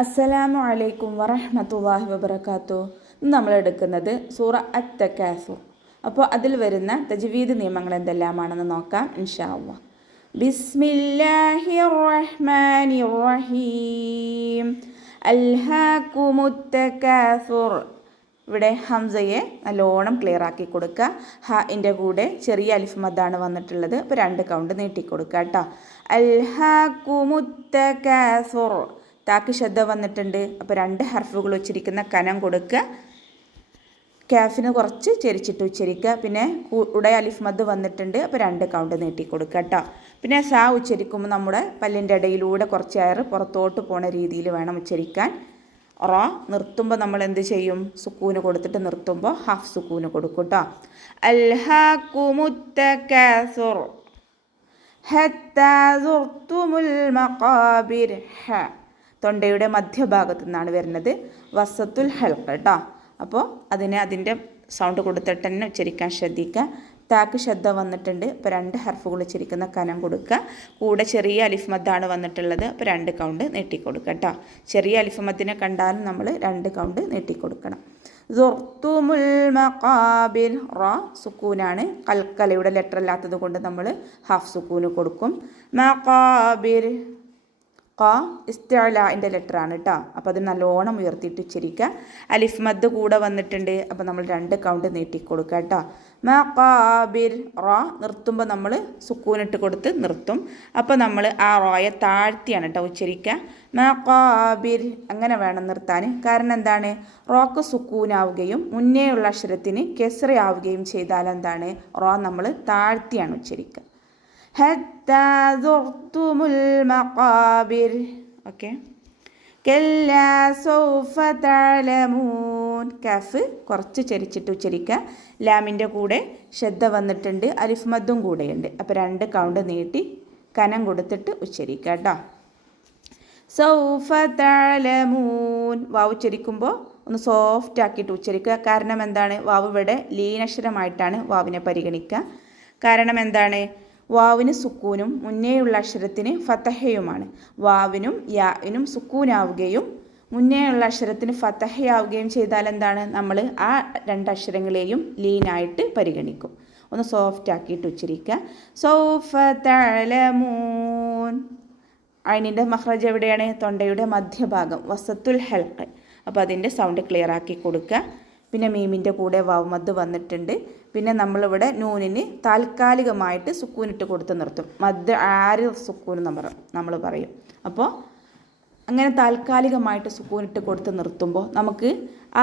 അസ്സലാമു അലൈക്കും വറഹ്മത്തുള്ളാഹി വബറകാതുഹു. ഇന്ന് നമ്മൾ എടുക്കുന്നത് സൂറ അത്ത്-തകാസുർ. അപ്പോൾ അതിൽ വരുന്ന തജ്വീദ് നിയമങ്ങൾ എന്തെല്ലാമാണെന്ന് നോക്കാം ഇൻഷാ അല്ലാഹ്. ബിസ്മില്ലാഹിർ റഹ്മാനിർ റഹീം. അൽഹാകുമുത്തകാസുർ. ഇവിടെ ഹംസയെ നല്ലോണം ക്ലിയർ ആക്കി കൊടുക്കുക. ഹാഇൻ്റെ കൂടെ ചെറിയ അലിഫ് മദ്ദാണ് വന്നിട്ടുള്ളത്. അപ്പോൾ 2 കൗണ്ട് നീട്ടിക്കൊടുക്കുക കേട്ടോ. അൽഹാകുമുത്തകാസുർ. താക്ക് ശബ്ദം വന്നിട്ടുണ്ട്. അപ്പോൾ 2 ഹർഫുകൾ ഉച്ചരിക്കുന്ന കനം കൊടുക്കുക. കാഫിന് കുറച്ച് ചെരിച്ചിട്ട് ഉച്ചരിക്കുക. പിന്നെ ഉടയ അലിഫ് മദ് വന്നിട്ടുണ്ട്. അപ്പോൾ 2 കൗണ്ട് നീട്ടിക്കൊടുക്കുക കേട്ടോ. പിന്നെ സാ ഉച്ചരിക്കുമ്പോൾ നമ്മുടെ പല്ലിൻ്റെ ഇടയിലൂടെ കുറച്ച് എയർ പുറത്തോട്ട് പോണ രീതിയിൽ വേണം ഉച്ചരിക്കാൻ. റ നിർത്തുമ്പോൾ നമ്മൾ എന്ത് ചെയ്യും? സുക്കൂന് കൊടുത്തിട്ട് നിർത്തുമ്പോൾ ഹാഫ് സുക്കൂന് കൊടുക്കും കേട്ടോ. അൽഹാകുമുത്തകാസുർ ഹത്താ സുർതുമുൽ മഖാബിർ. ഹ തൊണ്ടയുടെ മധ്യഭാഗത്തു നിന്നാണ് വരുന്നത്. വസത്തുൽ ഹൽഖ് കേട്ടോ. അപ്പോൾ അതിൻ്റെ സൗണ്ട് കൊടുത്തിട്ട് തന്നെ ഉച്ചരിക്കാൻ ശ്രദ്ധിക്കുക. താക്ക് ശബ്ദം വന്നിട്ടുണ്ട്. അപ്പോൾ 2 ഹർഫുകൾ ഉച്ചരിക്കുന്ന കനം കൊടുക്കുക. കൂടെ ചെറിയ അലിഫ് മദ്ദാണ് വന്നിട്ടുള്ളത്. അപ്പോൾ 2 കൗണ്ട് നീട്ടിക്കൊടുക്കുക കേട്ടോ. ചെറിയ അലിഫ് മദ്ദിനെ കണ്ടാലും നമ്മൾ 2 കൗണ്ട് നീട്ടിക്കൊടുക്കണം. സുർതുമുൽ മഖാബിർ. റ സുക്കൂനാണ്. കൽക്കലയുടെ ലെറ്റർ അല്ലാത്തത് കൊണ്ട് നമ്മൾ ഹാഫ് സുക്കൂന് കൊടുക്കും. മഖാബിർ ഖ ഇസ്തിഅലാഇൻ്റെ ലെറ്ററാണ് കേട്ടോ. അപ്പോൾ അത് നല്ലോണം ഉയർത്തിയിട്ട് ഉച്ചരിക്കുക. അലിഫ് മദ് കൂടെ വന്നിട്ടുണ്ട്. അപ്പോൾ നമ്മൾ 2 കൗണ്ട് നീട്ടിക്കൊടുക്കുക കേട്ടോ. മഖാബിർ. റ നിർത്തുമ്പോൾ നമ്മൾ സുക്കൂനിട്ട് കൊടുത്ത് നിർത്തും. അപ്പോൾ നമ്മൾ ആ റോയെ താഴ്ത്തിയാണ് കേട്ടോ ഉച്ചരിക്കുക. മഖാബിർ അങ്ങനെ വേണം നിർത്താൻ. കാരണം എന്താണ്? റോക്ക് സുക്കൂനാവുകയും മുന്നേ ഉള്ള അക്ഷരത്തിന് കെസ്റയാവുകയും ചെയ്താൽ എന്താണ്? റോ നമ്മൾ താഴ്ത്തിയാണ് ഉച്ചരിക്കുക. ഹത്താ സുർതുമുൽ മഖാബിർ. ഓക്കെ. കല്ലാ സൗഫ തഅലമൂൻ. കഫ് കുറച്ച് ചരിച്ചിട്ട് ഉച്ചരിക്കുക. ലാമിൻ്റെ കൂടെ ശബ്ദ വന്നിട്ടുണ്ട്. അലിഫ് മദ്ദും കൂടെയുണ്ട്. അപ്പോൾ 2 കൗണ്ട് നീട്ടി കനം കൊടുത്തിട്ട് ഉച്ചരിക്കുക കേട്ടോ. സൗഫ തഅലമൂൻ. വാവ് ഉച്ചരിക്കുമ്പോൾ ഒന്ന് സോഫ്റ്റ് ആക്കിയിട്ട് ഉച്ചരിക്കുക. കാരണം എന്താണ്? വാവ് ഇവിടെ ലീനക്ഷരമായിട്ടാണ് വാവിനെ പരിഗണിക്കുക. കാരണം എന്താണ്? വാവിന് സുക്കൂനും മുന്നേയുള്ള അക്ഷരത്തിന് ഫതഹയുമാണ്. വാവിനും യാഇനും സുക്കൂനാവുകയും മുന്നേയുള്ള അക്ഷരത്തിന് ഫതഹയാവുകയും ചെയ്താൽ എന്താണ്? നമ്മൾ ആ 2 അക്ഷരങ്ങളെയും ലീനായിട്ട് പരിഗണിക്കും. ഒന്ന് സോഫ്റ്റ് ആക്കിയിട്ട് ഉച്ചരിക്കുക. സൗഫ തഅലമൂൻ. ഐനിൻ്റെ മഖ്റജ് എവിടെയാണ്? തൊണ്ടയുടെ മധ്യഭാഗം വസത്തുൽ ഹൽഖ്. അപ്പോൾ അതിൻ്റെ സൗണ്ട് ക്ലിയർ ആക്കി കൊടുക്കുക. പിന്നെ മീമിൻ്റെ കൂടെ വാവ് മദ് വന്നിട്ടുണ്ട്. പിന്നെ നമ്മളിവിടെ നൂനിന് താൽക്കാലികമായിട്ട് സുക്കൂനിട്ട് കൊടുത്ത് നിർത്തും. മദ് ആര് സുക്കൂൻ നമ്മൾ പറയും. അപ്പോൾ അങ്ങനെ താൽക്കാലികമായിട്ട് സുക്കൂനിട്ട് കൊടുത്ത് നിർത്തുമ്പോൾ നമുക്ക് ആ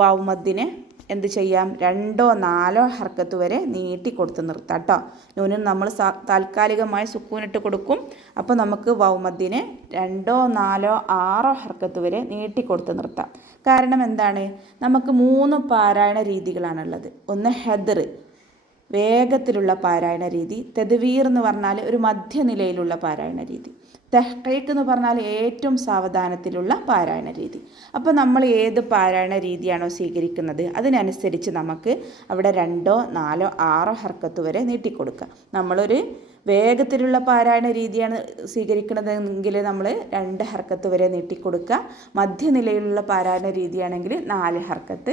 വാവ് മദ്ദിനെ എന്ത് ചെയ്യാം? 2ഓ 4ഓ ഹർക്കത്ത് വരെ നീട്ടി കൊടുത്ത് നിർത്താം കേട്ടോ. നൂനിന് നമ്മൾ താൽക്കാലികമായി സുക്കൂനിട്ട് കൊടുക്കും. അപ്പോൾ നമുക്ക് വാവ് മദ്ദിനെ 2ഓ 4ഓ 6ഓ ഹർക്കത്ത് വരെ നീട്ടി കൊടുത്ത് നിർത്താം. കാരണം എന്താണ്? നമുക്ക് 3 പാരായണ രീതികളാണുള്ളത്. ഒന്ന് ഹദർ വേഗത്തിലുള്ള പാരായണ രീതി. തദ്വീർ എന്ന് പറഞ്ഞാൽ ഒരു മധ്യനിലയിലുള്ള പാരായണ രീതി. തഹ്ഖീഖ് എന്ന് പറഞ്ഞാൽ ഏറ്റവും സാവധാനത്തിലുള്ള പാരായണ രീതി. അപ്പോൾ നമ്മൾ ഏത് പാരായണ രീതിയാണോ സ്വീകരിക്കുന്നത് അതിനനുസരിച്ച് നമുക്ക് അവിടെ 2ഓ 4ഓ 6ഓ ഹർക്കത്ത് വരെ നീട്ടിക്കൊടുക്കുക. നമ്മളൊരു വേഗത്തിലുള്ള പാരായണ രീതിയാണ് സ്വീകരിക്കുന്നതെങ്കിൽ നമ്മൾ 2 ഹർക്കത്ത് വരെ നീട്ടിക്കൊടുക്കുക. മധ്യനിലയിലുള്ള പാരായണ രീതിയാണെങ്കിൽ 4 ഹർക്കത്ത്.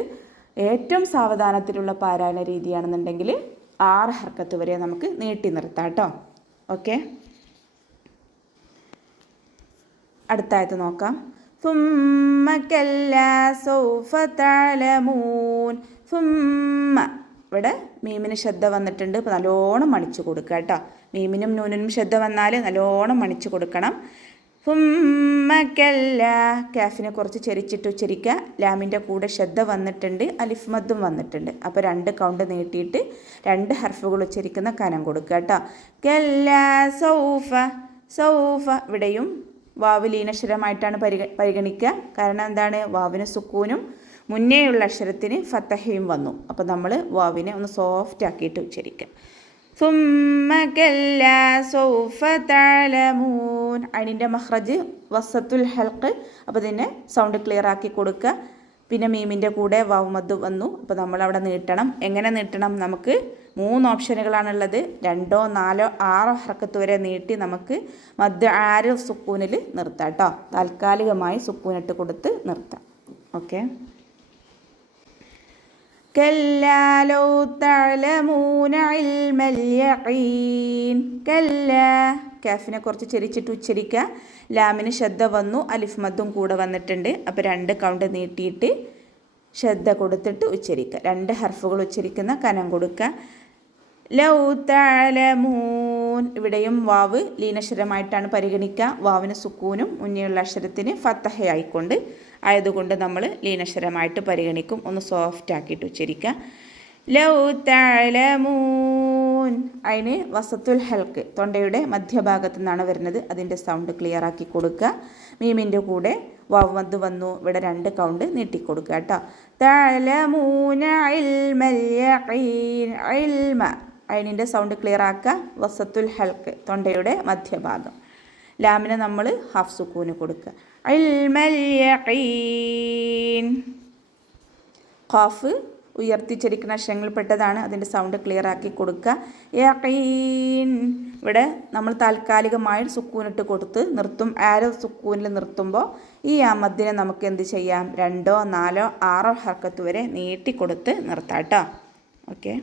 ഏറ്റവും സാവധാനത്തിലുള്ള പാരായണ രീതിയാണെന്നുണ്ടെങ്കിൽ 6 ഹർക്കത്ത് വരെ നമുക്ക് നീട്ടി നിർത്താം കേട്ടോ. ഓക്കെ. അടുത്തായത് നോക്കാം. സുമ്മ കല്ലാ സൗഫ തഅലമൂൻ. സുമ്മ ഇവിടെ മീമിന് ശബ്ദ വന്നിട്ടുണ്ട്. അപ്പോൾ നല്ലോണം മണിച്ചു കൊടുക്കുക കേട്ടോ. മീമിനും നൂനിനും ശബ്ദ വന്നാൽ നല്ലോണം മണിച്ചു കൊടുക്കണം. സുമ്മ കല്ലാ. കാഫിനെ കുറച്ച് ചെരിച്ചിട്ട് ഉച്ചരിക്കുക. ലാമിൻ്റെ കൂടെ ശബ്ദ വന്നിട്ടുണ്ട്. അലിഫ് മദ്ദും വന്നിട്ടുണ്ട്. അപ്പോൾ 2 കൗണ്ട് നീട്ടിയിട്ട് 2 ഹർഫുകൾ ഉച്ചരിക്കുന്ന കനം കൊടുക്കുക കേട്ടോ. കല്ലാ സൗഫ. സൗഫ ഇവിടെയും വാവ് ലീനക്ഷരമായിട്ടാണ് പരിഗണിക്കുക. കാരണം എന്താണ്? വാവിന് സുക്കൂനും മുന്നേയുള്ള അക്ഷരത്തിന് ഫതഹയും വന്നു. അപ്പോൾ നമ്മൾ വാവിനെ ഒന്ന് സോഫ്റ്റ് ആക്കിയിട്ട് ഉച്ചരിക്കുക. സുമ്മ കല്ലാ സൗഫ തഅലമൂൻ. ഐനിൻ്റെ മഖ്റജ് വസത്തുൽ ഹൽഖ്. അപ്പോൾ ഇതിനെ സൗണ്ട് ക്ലിയർ ആക്കി കൊടുക്കുക. പിന്നെ മീമിൻ്റെ കൂടെ വാവ് മദ് വന്നു. അപ്പോൾ നമ്മളവിടെ നീട്ടണം. എങ്ങനെ നീട്ടണം? നമുക്ക് 3 ഓപ്ഷനുകളാണുള്ളത്. 2, 4, 6 ഹർക്കത്ത് വരെ നീട്ടി നമുക്ക് മദ് ആരിൽ സുക്കൂനിൽ നിർത്താം കേട്ടോ. താൽക്കാലികമായി സുക്കൂനിട്ട് കൊടുത്ത് നിർത്താം. ഓക്കെ. كلا لو تعلمون علم اليقين كلا കാഫിനെ കുറച്ച് ചെരിച്ചിട്ട് ഉച്ചരിക്കുക. ലാമിന് ശബ്ദ വന്നു, അലിഫ് മദ്ദും കൂടെ വന്നിട്ടുണ്ട്. അപ്പോൾ 2 കൗണ്ട് നീട്ടിയിട്ട് ശബ്ദ കൊടുത്തിട്ട് ഉച്ചരിക്കുക. 2 ഹർഫുകൾ ഉച്ചരിക്കുന്ന കനം കൊടുക്കുക. ലൗ തഅലമൂൻ, ഇവിടെയും വാവ് ലീനക്ഷരമായിട്ടാണ് പരിഗണിക്കുക. വാവിന് സുക്കൂനും മുന്നേയുള്ള അക്ഷരത്തിന് ഫത്തഹയായിക്കൊണ്ട് ആയതുകൊണ്ട് നമ്മൾ ലീനക്ഷരമായിട്ട് പരിഗണിക്കും. ഒന്ന് സോഫ്റ്റ് ആക്കിയിട്ട് ഉച്ചരിക്കുക. ലൗ തഅലമൂൻ, അതിന് വസത്തുൽ ഹൽക്ക്, തൊണ്ടയുടെ മധ്യഭാഗത്തു നിന്നാണ് വരുന്നത്. അതിൻ്റെ സൗണ്ട് ക്ലിയർ ആക്കി കൊടുക്കുക. മീമിൻ്റെ കൂടെ വാവ് മദ് വന്നു. ഇവിടെ 2 കൗണ്ട് നീട്ടിക്കൊടുക്കുക കേട്ടോ. തഅലമൂന ഇൽമൽ യഖീൻ, ഇൽമ, അതിൻ്റെ സൗണ്ട് ക്ലിയർ ആക്കുക. വസത്തുൽ ഹൽക്ക്, തൊണ്ടയുടെ മധ്യഭാഗം. ലാമിനെ നമ്മൾ ഹാഫ് സുക്കൂന് കൊടുക്കുക. ഇൽമൽ യഖീൻ. ഖാഫ് ഉയർത്തിച്ചരിക്കുന്ന അക്ഷരങ്ങളിൽപ്പെട്ടതാണ്. അതിൻ്റെ സൗണ്ട് ക്ലിയർ ആക്കി കൊടുക്കുക. യഖീൻ, ഇവിടെ നമ്മൾ താൽക്കാലികമായി സുക്കൂനിട്ട് കൊടുത്ത് നിർത്തും. ആരോ സുക്കൂനിൽ നിർത്തുമ്പോൾ ഈ മദ്ദിനെ നമുക്ക് എന്ത് ചെയ്യാം? 2, 4, 6 ഹർക്കത്ത് വരെ നീട്ടിക്കൊടുത്ത് നിർത്താം കേട്ടോ. ഓക്കെ.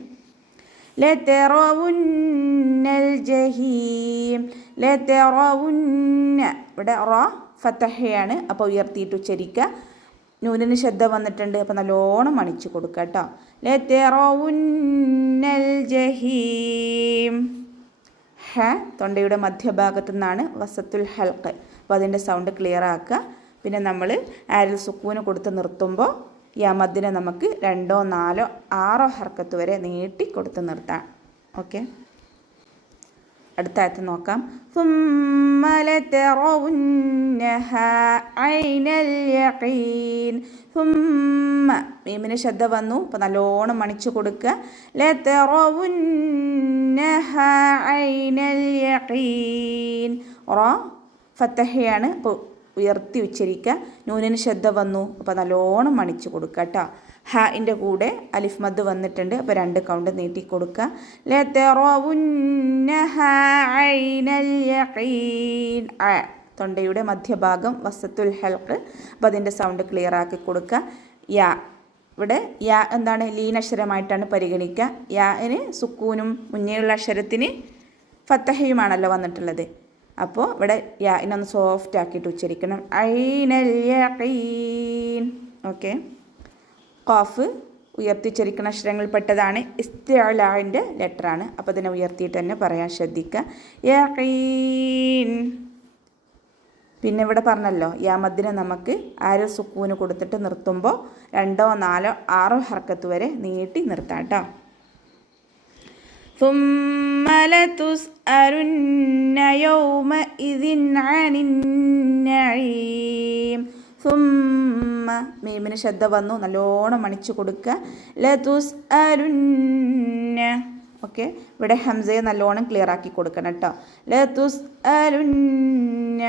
ലതറവുന്നൽ ജഹീം, ലതറവുന്ന, ഇവിടെ റ ഫത്തഹയാണ്. അപ്പോൾ ഉയർത്തിയിട്ട് ഉച്ചരിക്കുക. നൂനിന് ശബ്ദ വന്നിട്ടുണ്ട്. അപ്പോൾ നല്ലോണം മണിച്ചു കൊടുക്കുക കേട്ടോ. ലതറവുന്നൽ ജഹീം. ഹ തൊണ്ടയുടെ മധ്യഭാഗത്തു നിന്നാണ് വസത്തുൽ ഹൽക്ക്. അപ്പോൾ അതിൻ്റെ സൗണ്ട് ക്ലിയർ ആക്കുക. പിന്നെ നമ്മൾ ആരിൽ സുക്കൂന് കൊടുത്ത് നിർത്തുമ്പോൾ മദ്ദിനെ നമുക്ക് 2, 4, 6 ഹർക്കത്ത് വരെ നീട്ടി കൊടുത്ത് നിർത്താം. ഓക്കെ. അടുത്ത ആയത്ത് നോക്കാം. ثم لترونها عين اليقين. ثم മീമിന് ശബ്ദ വന്നു. അപ്പോൾ നല്ലോണം മണിച്ചു കൊടുക്കുക. لترونها عين اليقين. റ ഫത്തഹയാണ്. അപ്പോൾ ഉയർത്തി ഉച്ചരിക്കുക. നൂനിന് ശബ്ദ വന്നു. അപ്പോൾ നല്ലോണം മണിച്ചു കൊടുക്കുക കേട്ടോ. ഹാഇൻ്റെ കൂടെ അലിഫ് മദ് വന്നിട്ടുണ്ട്. അപ്പോൾ 2 കൗണ്ട് നീട്ടി കൊടുക്കുക. ലതറവുന്നഹാ ഐനൽ യഖീൻ. തൊണ്ടയുടെ മധ്യഭാഗം വസത്തുൽ ഹൽക്ക്. അപ്പോൾ അതിൻ്റെ സൗണ്ട് ക്ലിയർ ആക്കി കൊടുക്കുക. യാ, ഇവിടെ യാ എന്താണ്? ലീനക്ഷരമായിട്ടാണ് പരിഗണിക്കുക. യാന് സുക്കൂനും മുന്നേയുള്ള അക്ഷരത്തിന് ഫത്തഹയുമാണല്ലോ വന്നിട്ടുള്ളത്. അപ്പോൾ ഇവിടെ യാഇനൊന്ന് സോഫ്റ്റ് ആക്കിയിട്ട് ഉച്ചരിക്കണം. ഐനൽ യഖീൻ. ഓക്കെ. ഖാഫ് ഉയർത്തിച്ചരിക്കുന്ന അക്ഷരങ്ങളിൽപ്പെട്ടതാണ്. ഇസ്തിഅലാഇൻ്റെ ലെറ്ററാണ്. അപ്പോൾ അതിനെ ഉയർത്തിയിട്ട് തന്നെ പറയാൻ ശ്രദ്ധിക്കുക. യഖീൻ. പിന്നെ ഇവിടെ പറഞ്ഞല്ലോ മദ്ദിനെ നമുക്ക് ആരിൽ സുക്കൂന് കൊടുത്തിട്ട് നിർത്തുമ്പോൾ 2, 4, 6 ഹർക്കത്ത് വരെ നീട്ടി നിർത്താം കേട്ടോ. ثم لتسألن يومئذ عن النعيم. ثم മീമിന് ശബ്ദ വന്നു. നല്ലോണം മണിച്ചു കൊടുക്കുക. ലതുസ്അലുന്ന. ഓക്കെ. ഇവിടെ ഹംസയെ നല്ലോണം ക്ലിയർ ആക്കി കൊടുക്കണം കേട്ടോ. ലതുസ്അലുന്ന.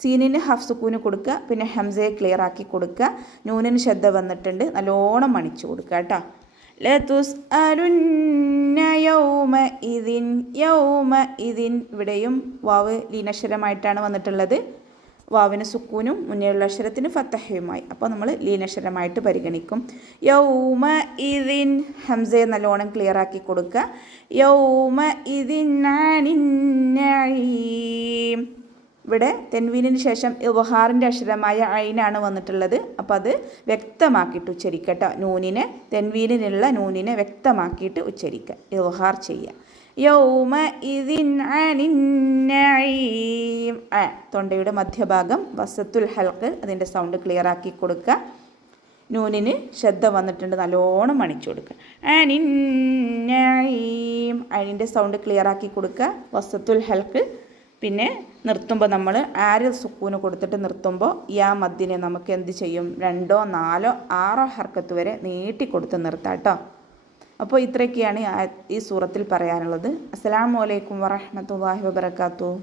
സീനിന് ഹാഫ് സുക്കൂന് കൊടുക്കുക. പിന്നെ ഹംസയെ ക്ലിയർ ആക്കി കൊടുക്കുക. നൂനിന് ശബ്ദ വന്നിട്ടുണ്ട്. നല്ലോണം മണിച്ചു കൊടുക്കുക കേട്ടോ. ലതുസ്അലുന്ന യൗമഇദിൻ. യൗമഇദിൻ, ഇവിടെയും വാവ് ലീനക്ഷരമായിട്ടാണ് വന്നിട്ടുള്ളത്. വാവിന് സുക്കൂനും മുന്നേയുള്ള അക്ഷരത്തിന് ഫത്തഹയുമായി. അപ്പോൾ നമ്മൾ ലീനക്ഷരമായിട്ട് പരിഗണിക്കും. യൗമഇദിൻ. ഹംസയെ നല്ലോണം ക്ലിയർ ആക്കി കൊടുക്കുക. യൗമഇദിൻ അനിൻ നഈം. ഇവിടെ തെൻവീനിന് ശേഷം ഇദ്ഹാറിൻ്റെ അക്ഷരമായ ഐനാണ് വന്നിട്ടുള്ളത്. അപ്പോൾ അത് വ്യക്തമാക്കിയിട്ട് ഉച്ചരിക്കട്ടോ. തെൻവീനിനുള്ള നൂനിനെ വ്യക്തമാക്കിയിട്ട് ഉച്ചരിക്കുക. ഇദ്ഹാർ ചെയ്യുക. യൗമഇദിൻ അനിൻ നഈം. തൊണ്ടയുടെ മധ്യഭാഗം വസത്തുൽ ഹൽക്ക്. അതിൻ്റെ സൗണ്ട് ക്ലിയർ ആക്കി കൊടുക്കുക. നൂനിന് ശബ്ദ വന്നിട്ടുണ്ട്. നല്ലോണം മണിച്ചു കൊടുക്കുക. അനിൻ നഈം. അതിൻ്റെ സൗണ്ട് ക്ലിയർ ആക്കി കൊടുക്കുക. വസത്തുൽ ഹൽക്ക്. പിന്നെ നിർത്തുമ്പോൾ നമ്മൾ ആരിൽ സുക്കൂന് കൊടുത്തിട്ട് നിർത്തുമ്പോൾ മദ്ദിനെ നമുക്ക് എന്ത് ചെയ്യും? 2, 4, 6 ഹർക്കത്ത് വരെ നീട്ടി കൊടുത്ത് നിർത്താം കേട്ടോ. അപ്പോൾ ഇത്രയൊക്കെയാണ് ഈ സൂറത്തിൽ പറയാനുള്ളത്. അസ്സലാമു അലൈക്കും വറഹ്മത്തുള്ളാഹി വബറകാതുഹു.